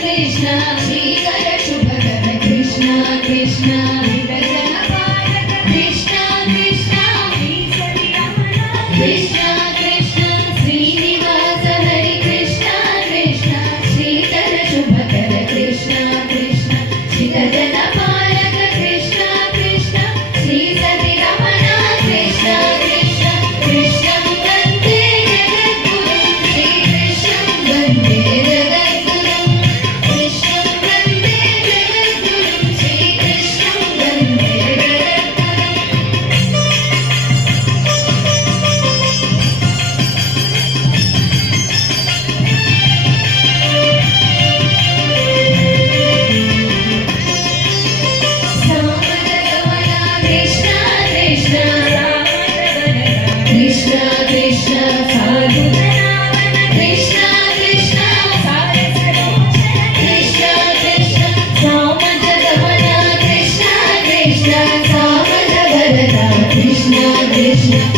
कृष्ण श्रीकर शुभकर कृष्ण कृष्ण विभजन पालक कृष्ण कृष्ण कृष्ण कृष्ण श्रीनिवास हरि कृष्ण कृष्ण श्रीकर शुभकर कृष्ण कृष्ण विभजन पालक कृष्ण कृष्ण श्री सति रमण कृष्ण कृष्ण कृष्णं वन्दे जगद्गुरुं श्री कृष्णं वन्दे Krishna